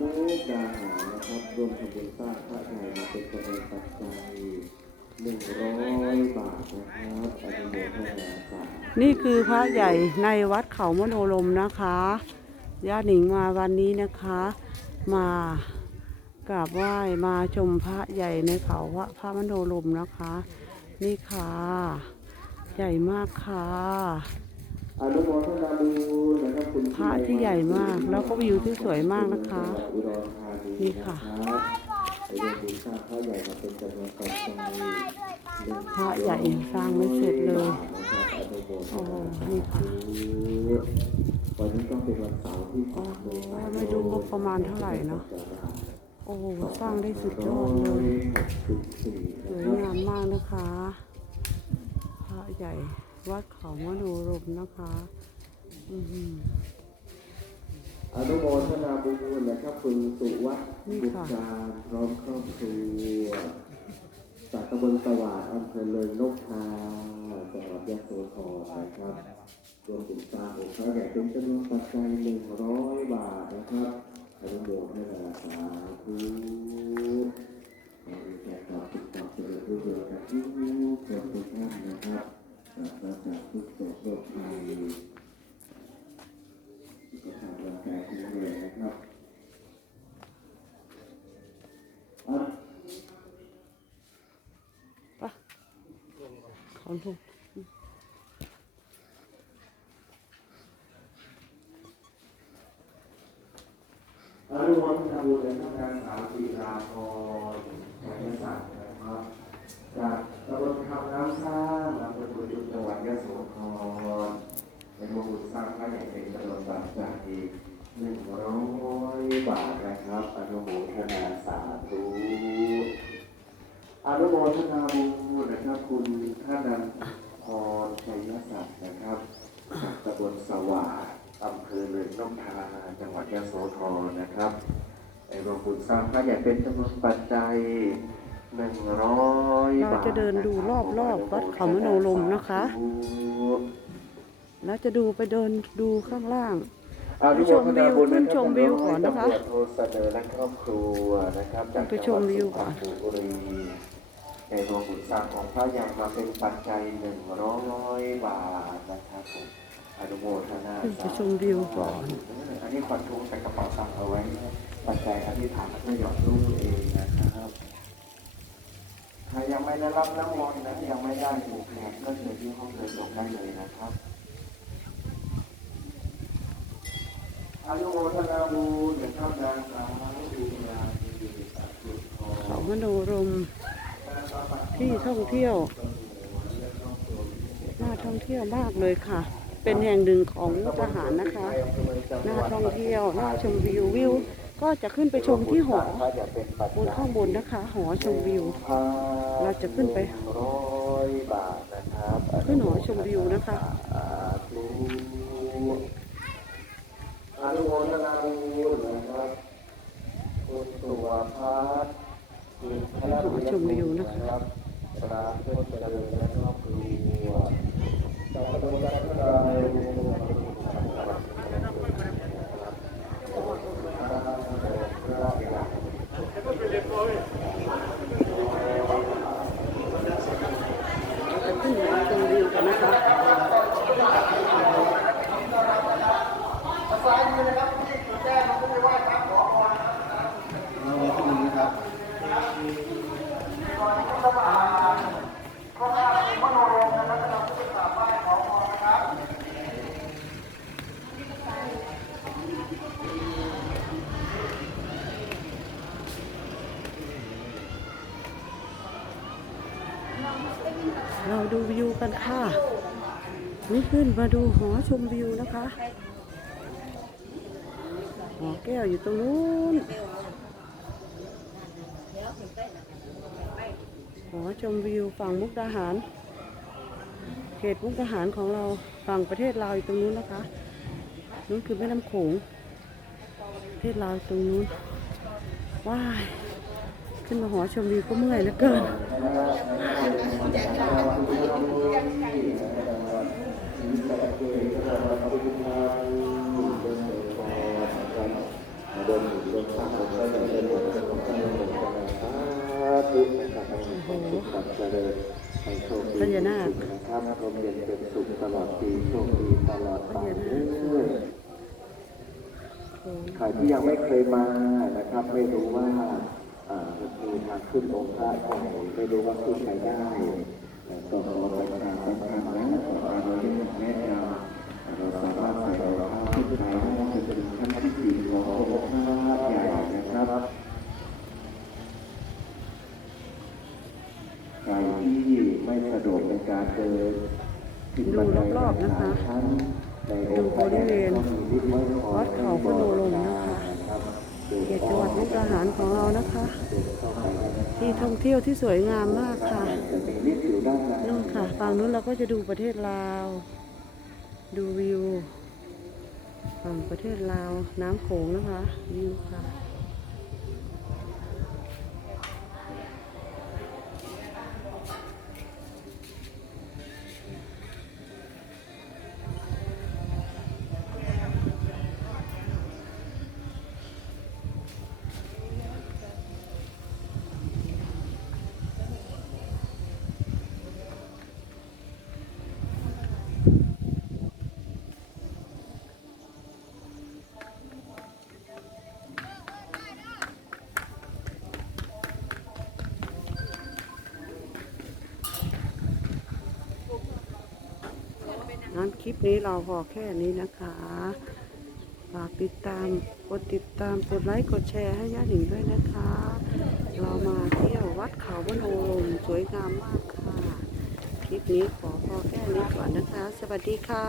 มุกดาหารนะครับรวมทำบุญสร้างพระใหญ่มาเป็นจำนวนปัจจัยหนึ่งร้อยบาทนะครับอนุโมทนาสาธุนี่คือพระใหญ่ในวัดเขามโนลมนะคะญาติหนิงมาวันนี้นะคะ มากราบไหว้มาชมพระใหญ่ในเขาพระพระมโนลมนะคะ นี่ค่ะ ใหญ่มากค่ะ อนุโมทนาบุญนะครับคุณพระที่ใหญ่มาก แล้วก็วิวที่สวยมากนะคะอุดรธานีนี่ค่ะรับไปรวมบุญสร้างพระใหญ่มาเป็นจำนวนปัจจัยพระใหญ่สร้างไม่เสร็จเลยโอ้โอ้นี่ค่ะวันนี้ก็เป็นวันเสาร์ที่โอ้สามโหเมษายนไม่รู้งบประมาณเท่าไหร่เนาะโอ้โหสร้างได้สุดยอดเลยสวยงามมากนะคะพระ ใหญ่ วัดเขามโนรมนะคะอนุโมทนาบุญนะครับ คุณสุวัฒน์บุญค่ะการพร้อมครอบครัวจากตำบลสว่างอำเภอเลิงนกทาจังหวัดยะโสธรนะครับรวมถึงสร้างองค์พระใหญ่เป็นจำนวนปัจจัยหนึ่งร้อยบาทนะครับอนุโมทนาสาธุขอให้แก่ความสุขความเจริญรุ่งเรืองกันทุกคนทุกท่านนะครับปราศจากทุกโศกโรคภัย สุขภาพร่างกายแข็งแรงนะครับอะ ไป ขอลูกอนุโมทนาบุญในทางการสาวจีราพรแห่งศักดิ์นะครับ จากตำบลคำน้ำซ่างอำเภอปุจุจังหวัดยะโสธรในโมบุญสร้างพระใหญ่เป็นจำนวนบาทจากอีกหนึ่งร้อยบาทนะครับอนุโมทนาสาธุอนุโมทนาบุญ นะครับ คุณท่านันพรชัยศักดิ์นะครับจากตำบลสว่างอำเภอเรือนนกทาจังหวัดยะโสธรนะครับในรวมบุญสร้างพระใหญ่เป็นจำนวนปัจจัยหนึ่งร้อยบาทเราจะเดินดูรอบๆวัดเขามโนรมนะคะ แล้วจะดูไปเดินดูข้างล่าง อนุโมทนาบุญขึ้นชมวิวก่อนนะคะตำรวจโทเสนอและครอบครัวนะครับจากไปชมวิวก่อนจังหวัดสุพรรณบุรี ในรวมบุญสร้างของพระยังมาเป็นปัจจัยหนึ่งร้อยบาทนะครับผมอนุโมทนาขึ้นไปชมวิวก่อนอันนี้ขวัญทุงใส่กระเป๋าตังเอาไว้ ปัจจัยอธิษฐานก็หยอดรูปเองนะครับใครยังไม่ได้รับน้ำมนต์นะยังไม่ได้ถูกแขกก็เชิญที่ห้องเดินจบได้เลยนะครับอนุโมทนาบุญเด็กข้าวนางสาวดูงานดีสักดิ์ทองเขามโนรม ที่ท่องเที่ยวน่าท่องเที่ยวมากเลยค่ะ เป็นแห่งหนึ่งของทหารนะคะน่าท่องเที่ยวน่าชมวิววิว ก็จะขึ้นไปชมที่หอบนข้างบนนะคะ หอชมวิว เราจะขึ้นไปร้อยบาทนะครับขึ้นหอชมวิวนะคะอนุโมทนาบุญนะครับคุณสุวพัฒน์ คุณพระหอชมวิวนะคะรับสาธุเจริญและครอบครัวจากตำบลรัตนาย จะขึ้นหอชมวิวกันนะคะ เราดูวิวกันค่ะ นี่ขึ้นมาดูหอชมวิวนะคะ หอแก้วอยู่ตรงนู้น หอชมวิวฝั่งมุกดาหาร เขตมุกดาหารของเราฝั่งประเทศลาวอยู่ตรงนู้นนะคะ นู้นคือแม่น้ำโขงประเทศลาวตรงนู้นว้าย ขึ้นมาหอชมวิวก็เมื่อยเหลือเกินขเดินถึงเรื่องสร้างคนก็จะเดินหมดของท่านหลวงพ่อสาธุนะครับให้ความสุขความเจริญให้โชคดีพญานาคนะครับลมเย็นเป็นสุขตลอดปีโชคดีตลอดไปเรื่อยๆโอ้ใครที่ยังไม่เคยมานะครับ ไม่รู้ว่าอ่า มีทางขึ้นองค์พระองค์ไหนไม่รู้ว่าขึ้นไปได้ต่ก็ขอประชาสัมพันธ์นะขอการเราเรียกแนะนำเราสามารถใส่รองเท้าขึ้นไปได้จนถึงขั้นที่สี่ขององค์พระใหญ่นะครับใครที่ไม่สะดวกในการเดินขึ้นบันไดดูรอบๆนะคะชั้นในองค์พระใหญ่ก็มีลิฟต์ไว้คอยวัดเขาพนมลมนะคะ เขตจังหวัดมุกดาหารของเรานะคะ ที่ท่องเที่ยวที่สวยงามมากค่ะนู่นค่ะฝั่งนู้นเราก็จะดูประเทศลาว ดูวิวฝั่งประเทศลาวน้ำโขงนะคะวิวค่ะ งั้นคลิปนี้เราพอแค่นี้นะคะฝากติดตามกดติดตามกดไลค์กดแชร์ให้ย่าหนิงด้วยนะคะ เรามาเที่ยววัดเขาพนโอมสวยงามมากค่ะ คลิปนี้ขอพอแค่นี้ก่อนนะคะ สวัสดีค่ะ